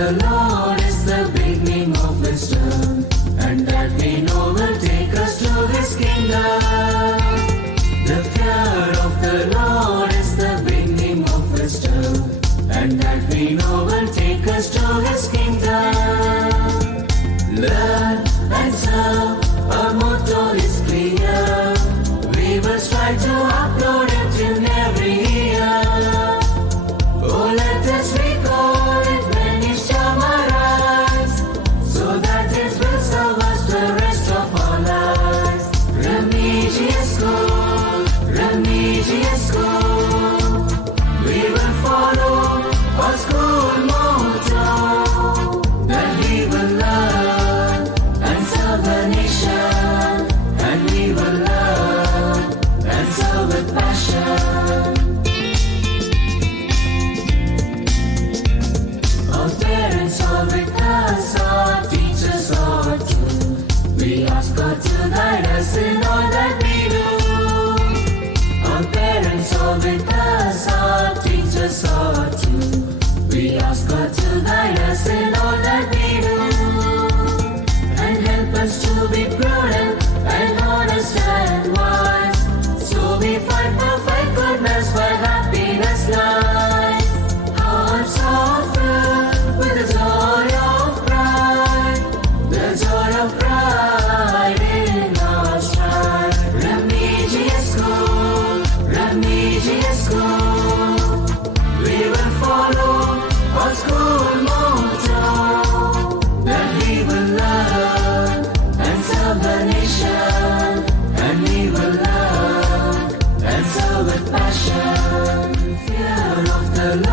the Lord is the beginning of wisdom, and that we know will take us to His kingdom. The fear of the Lord is the beginning of wisdom, and that we know will take us to His kingdom. Learn and serve, our motto is clear. We will strive to upload it in every year. Oh, let us recall it when each time arise, so that it will serve us the rest of our lives. Remedious school, we will follow our school motto, that we will learn and serve the nation, and we will learn and serve with passion. Our parents are with us, our teachers are too. We ask God to guide us in all that we do. Our parents are with us, our teachers are too. We ask God to guide us in all that we do, and help us to be prudent and honest and wise, so we find perfect goodness where happiness lies. Hearts are filled with the joy of pride, the joy of pride in our stride. Remedious school, we will follow our school motto, that we will learn and serve the nation, and we will learn and serve with passion. Fear of the Lord.